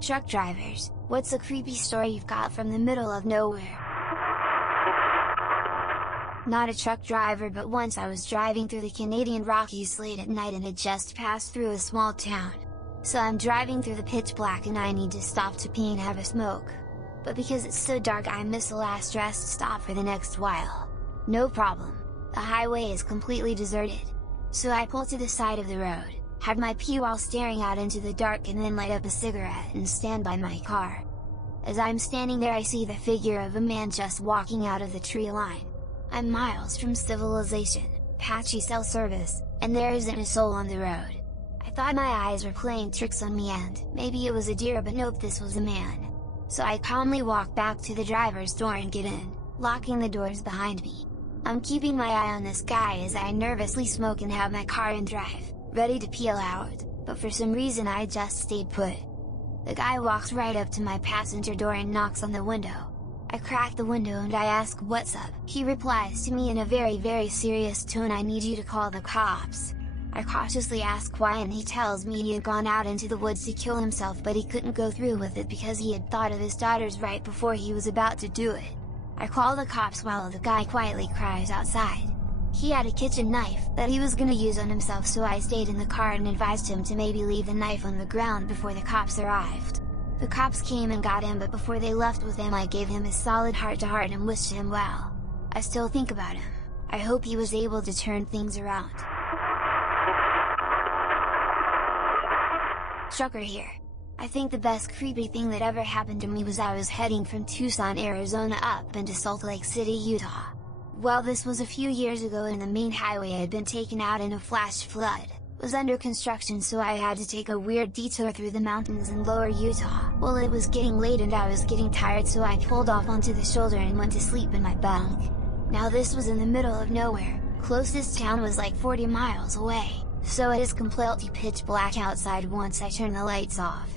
Truck drivers, what's a creepy story you've got from the middle of nowhere? Not a truck driver, but once I was driving through the Canadian Rockies late at night and had just passed through a small town. So I'm driving through the pitch black and I need to stop to pee and have a smoke. But because it's so dark I miss the last rest stop for the next while. No problem, the highway is completely deserted. So I pull to the side of the road, have my pee while staring out into the dark, and then light up a cigarette and stand by my car. As I'm standing there I see the figure of a man just walking out of the tree line. I'm miles from civilization, patchy cell service, and there isn't a soul on the road. I thought my eyes were playing tricks on me and maybe it was a deer, but nope, this was a man. So I calmly walk back to the driver's door and get in, locking the doors behind me. I'm keeping my eye on this guy as I nervously smoke and have my car in drive, ready to peel out, but for some reason I just stayed put. The guy walks right up to my passenger door and knocks on the window. I crack the window and I ask what's up. He replies to me in a very serious tone, "I need you to call the cops." I cautiously ask why and he tells me he had gone out into the woods to kill himself, but he couldn't go through with it because he had thought of his daughters right before he was about to do it. I call the cops while the guy quietly cries outside. He had a kitchen knife that he was gonna use on himself, so I stayed in the car and advised him to maybe leave the knife on the ground before the cops arrived. The cops came and got him, but before they left with him I gave him a solid heart-to-heart and wished him well. I still think about him. I hope he was able to turn things around. Trucker here. I think the best creepy thing that ever happened to me was I was heading from Tucson, Arizona up into Salt Lake City, Utah. Well, this was a few years ago and the main highway had been taken out in a flash flood, was under construction, so I had to take a weird detour through the mountains in lower Utah. Well, it was getting late and I was getting tired, so I pulled off onto the shoulder and went to sleep in my bunk. Now this was in the middle of nowhere, closest town was like 40 miles away, so it is completely pitch black outside once I turn the lights off.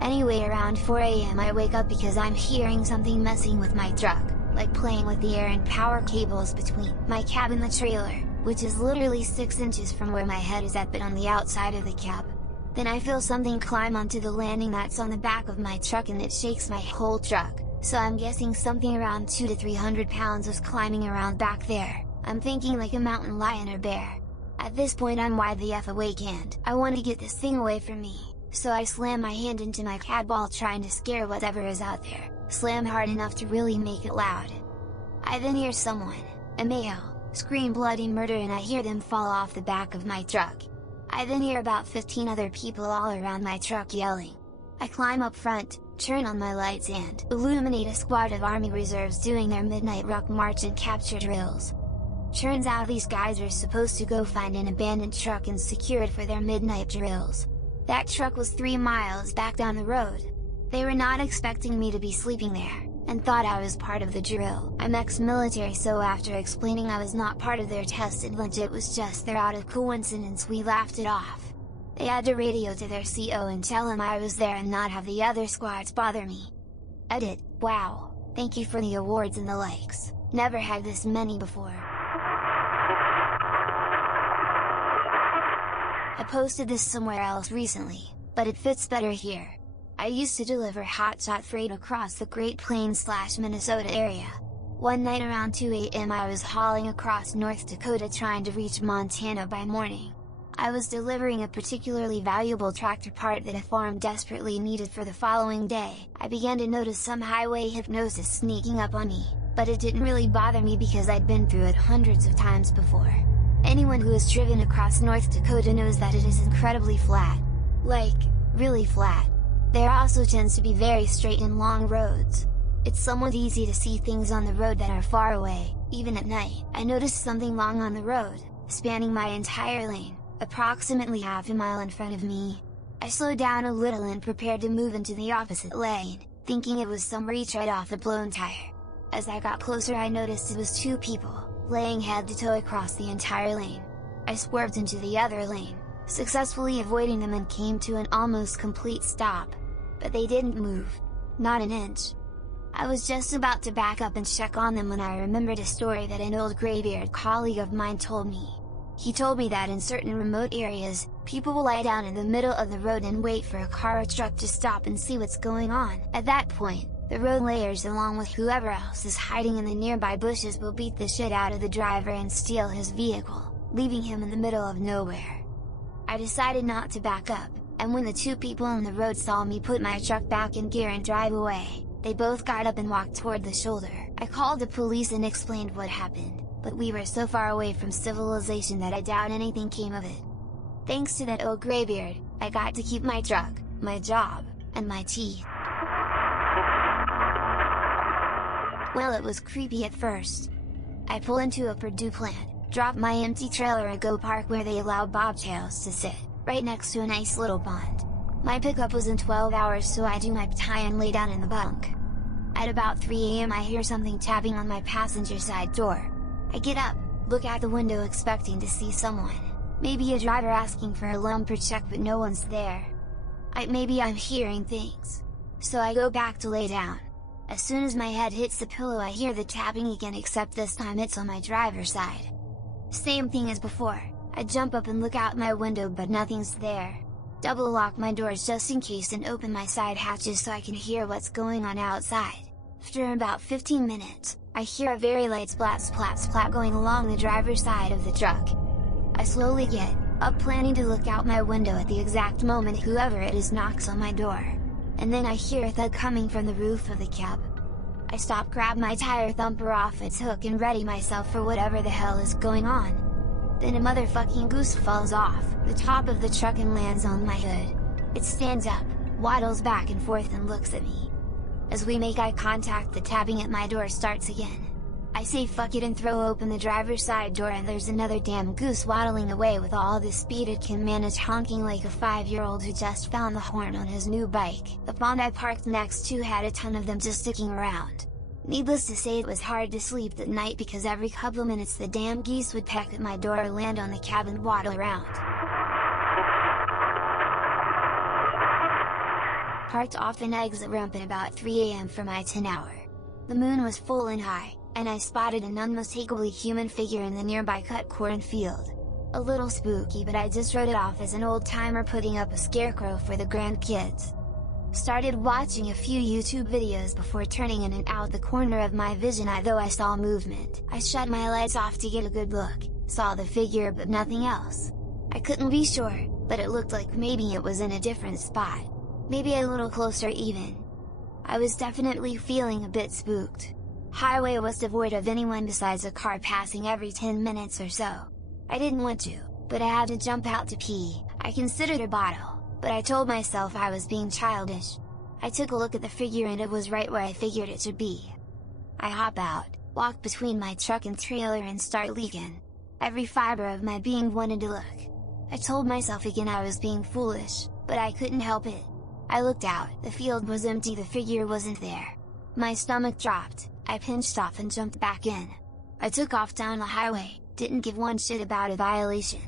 Anyway, around 4 AM I wake up because I'm hearing something messing with my truck, like playing with the air and power cables between my cab and the trailer, which is literally 6 inches from where my head is at but on the outside of the cab. Then I feel something climb onto the landing that's on the back of my truck and it shakes my whole truck, so I'm guessing something around 200 to 300 pounds was climbing around back there. I'm thinking like a mountain lion or bear. At this point I'm wide the F awake and I want to get this thing away from me, so I slam my hand into my cab while trying to scare whatever is out there, slam hard enough to really make it loud. I then hear someone, a male, scream bloody murder and I hear them fall off the back of my truck. I then hear about 15 other people all around my truck yelling. I climb up front, turn on my lights and illuminate a squad of Army reserves doing their midnight ruck march and capture drills. Turns out these guys are supposed to go find an abandoned truck and secure it for their midnight drills. That truck was 3 miles back down the road. They were not expecting me to be sleeping there, and thought I was part of the drill. I'm ex-military, so after explaining I was not part of their tested lunch, it was just their out of coincidence, we laughed it off. They had to radio to their CO and tell him I was there and not have the other squads bother me. Edit, wow, thank you for the awards and the likes, never had this many before. I posted this somewhere else recently, but it fits better here. I used to deliver hotshot freight across the Great Plains/Minnesota area. One night around 2 AM I was hauling across North Dakota trying to reach Montana by morning. I was delivering a particularly valuable tractor part that a farm desperately needed for the following day. I began to notice some highway hypnosis sneaking up on me, but it didn't really bother me because I'd been through it hundreds of times before. Anyone who has driven across North Dakota knows that it is incredibly flat. Like, really flat. There also tends to be very straight and long roads. It's somewhat easy to see things on the road that are far away, even at night. I noticed something long on the road, spanning my entire lane, approximately half a mile in front of me. I slowed down a little and prepared to move into the opposite lane, thinking it was some retread off a blown tire. As I got closer I noticed it was 2 people, laying head to toe across the entire lane. I swerved into the other lane, successfully avoiding them and came to an almost complete stop. But they didn't move. Not an inch. I was just about to back up and check on them when I remembered a story that an old graybeard colleague of mine told me. He told me that in certain remote areas, people will lie down in the middle of the road and wait for a car or truck to stop and see what's going on. At that point, the road layers along with whoever else is hiding in the nearby bushes will beat the shit out of the driver and steal his vehicle, leaving him in the middle of nowhere. I decided not to back up, and when the two people on the road saw me put my truck back in gear and drive away, they both got up and walked toward the shoulder. I called the police and explained what happened, but we were so far away from civilization that I doubt anything came of it. Thanks to that old graybeard, I got to keep my truck, my job, and my teeth. Well, it was creepy at first. I pull into a Purdue plant, drop my empty trailer and go park where they allow bobtails to sit, right next to a nice little pond. My pickup was in 12 hours, so I do my tie and lay down in the bunk. At about 3 AM I hear something tapping on my passenger side door. I get up, look out the window expecting to see someone, maybe a driver asking for a lumper check, but no one's there. Maybe I'm hearing things. So I go back to lay down. As soon as my head hits the pillow I hear the tapping again, except this time it's on my driver's side. Same thing as before, I jump up and look out my window but nothing's there. Double lock my doors just in case and open my side hatches so I can hear what's going on outside. After about 15 minutes, I hear a very light splat splat splat going along the driver's side of the truck. I slowly get up, planning to look out my window at the exact moment whoever it is knocks on my door. And then I hear a thud coming from the roof of the cab. I stop, grab my tire thumper off its hook and ready myself for whatever the hell is going on. Then a motherfucking goose falls off the top of the truck and lands on my hood. It stands up, waddles back and forth and looks at me. As we make eye contact, the tapping at my door starts again. I say fuck it and throw open the driver's side door, and there's another damn goose waddling away with all the speed it can manage, honking like a 5-year-old who just found the horn on his new bike. The pond I parked next to had a ton of them just sticking around. Needless to say, it was hard to sleep that night because every couple minutes the damn geese would peck at my door or land on the cab and waddle around. Parked off an exit ramp at about 3 AM for my 10-hour. The moon was full and high, and I spotted an unmistakably human figure in the nearby cut cornfield. A little spooky, but I just wrote it off as an old-timer putting up a scarecrow for the grandkids. Started watching a few YouTube videos before turning in and out the corner of my vision eye, though I saw movement. I shut my lights off to get a good look, saw the figure but nothing else. I couldn't be sure, but it looked like maybe it was in a different spot. Maybe a little closer even. I was definitely feeling a bit spooked. Highway was devoid of anyone besides a car passing every 10 minutes or so. I didn't want to, but I had to jump out to pee. I considered a bottle, but I told myself I was being childish. I took a look at the figure and it was right where I figured it should be. I hop out, walk between my truck and trailer and start leaking. Every fiber of my being wanted to look. I told myself again I was being foolish, but I couldn't help it. I looked out, the field was empty, the figure wasn't there. My stomach dropped, I pinched off and jumped back in. I took off down the highway, didn't give one shit about a violation.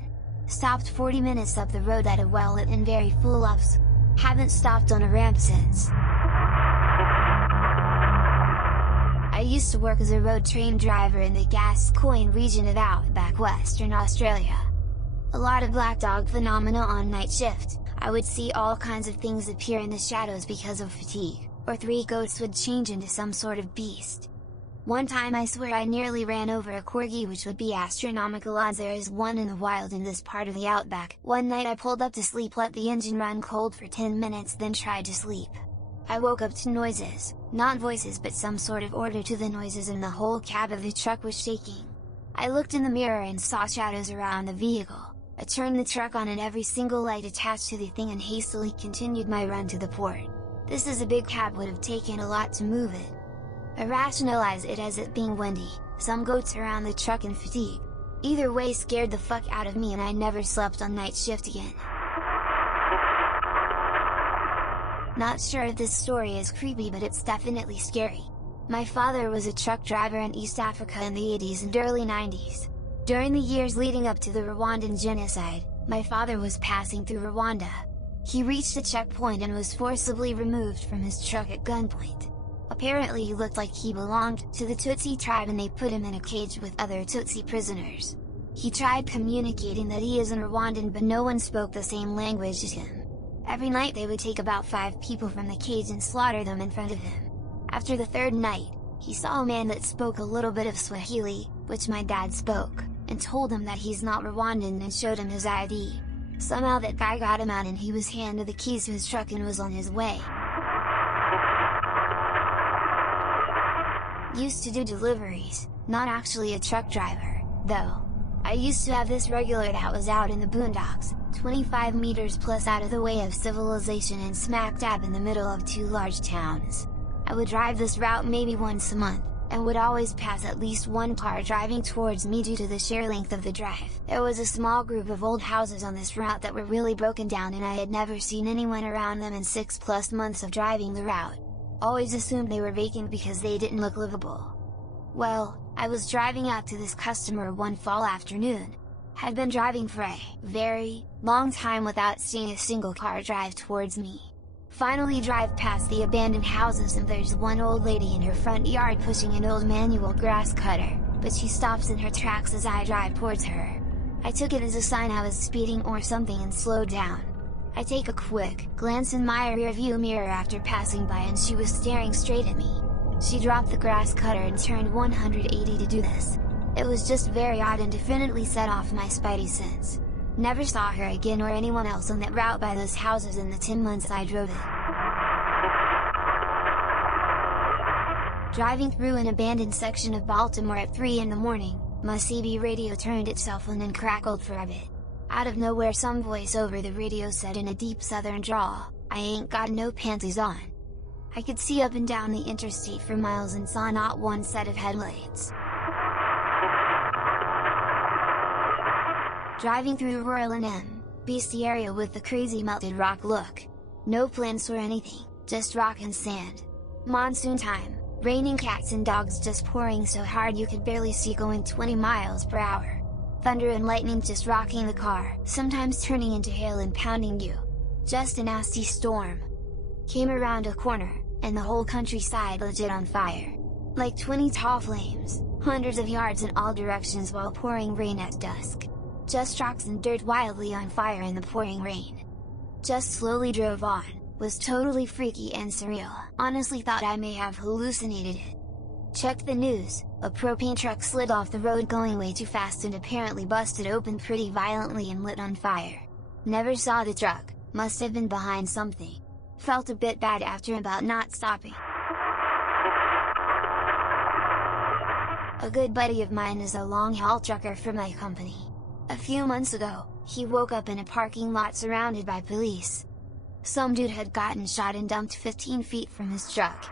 Stopped 40 minutes up the road at a well-lit and very full ups. Haven't stopped on a ramp since. I used to work as a road train driver in the Gascoyne region of outback Western Australia. A lot of black dog phenomena on night shift. I would see all kinds of things appear in the shadows because of fatigue, or 3 goats would change into some sort of beast. One time I swear I nearly ran over a corgi, which would be astronomical odds there is one in the wild in this part of the outback. One night I pulled up to sleep, let the engine run cold for 10 minutes, then tried to sleep. I woke up to noises, not voices but some sort of order to the noises, and the whole cab of the truck was shaking. I looked in the mirror and saw shadows around the vehicle. I turned the truck on and every single light attached to the thing and hastily continued my run to the port. This is a big cab, would have taken a lot to move it. I rationalize it as it being windy, some goats around the truck and fatigue. Either way scared the fuck out of me and I never slept on night shift again. Not sure if this story is creepy, but it's definitely scary. My father was a truck driver in East Africa in the 80s and early 90s. During the years leading up to the Rwandan genocide, my father was passing through Rwanda. He reached a checkpoint and was forcibly removed from his truck at gunpoint. Apparently he looked like he belonged to the Tutsi tribe and they put him in a cage with other Tutsi prisoners. He tried communicating that he isn't Rwandan, but no one spoke the same language as him. Every night they would take about 5 people from the cage and slaughter them in front of him. After the 3rd night, he saw a man that spoke a little bit of Swahili, which my dad spoke, and told him that he's not Rwandan and showed him his ID. Somehow that guy got him out and he was handed the keys to his truck and was on his way. Used to do deliveries, not actually a truck driver, though. I used to have this regular that was out in the boondocks, 25 meters plus out of the way of civilization and smack dab in the middle of 2 large towns. I would drive this route maybe once a month, and would always pass at least one car driving towards me due to the sheer length of the drive. There was a small group of old houses on this route that were really broken down, and I had never seen anyone around them in 6+ months of driving the route. Always assumed they were vacant because they didn't look livable. Well, I was driving out to this customer one fall afternoon. Had been driving for a very long time without seeing a single car drive towards me. Finally drive past the abandoned houses and there's one old lady in her front yard pushing an old manual grass cutter, but she stops in her tracks as I drive towards her. I took it as a sign I was speeding or something and slowed down. I take a quick glance in my rearview mirror after passing by and she was staring straight at me. She dropped the grass cutter and turned 180 to do this. It was just very odd and definitely set off my spidey sense. Never saw her again or anyone else on that route by those houses in the 10 months I drove it. Driving through an abandoned section of Baltimore at 3 in the morning, my CB radio turned itself on and crackled for a bit. Out of nowhere some voice over the radio said in a deep southern drawl, "I ain't got no panties on." I could see up and down the interstate for miles and saw not one set of headlights. Driving through rural N.M.B.C. area with the crazy melted rock look. No plants or anything, just rock and sand. Monsoon time, raining cats and dogs just pouring so hard you could barely see going 20 miles per hour. Thunder and lightning just rocking the car, sometimes turning into hail and pounding you. Just a nasty storm. Came around a corner, and the whole countryside legit on fire. Like 20 tall flames, hundreds of yards in all directions while pouring rain at dusk. Just rocks and dirt wildly on fire in the pouring rain. Just slowly drove on, was totally freaky and surreal. Honestly thought I may have hallucinated it. Checked the news, a propane truck slid off the road going way too fast and apparently busted open pretty violently and lit on fire. Never saw the truck, must have been behind something. Felt a bit bad after about not stopping. A good buddy of mine is a long-haul trucker for my company. A few months ago, he woke up in a parking lot surrounded by police. Some dude had gotten shot and dumped 15 feet from his truck.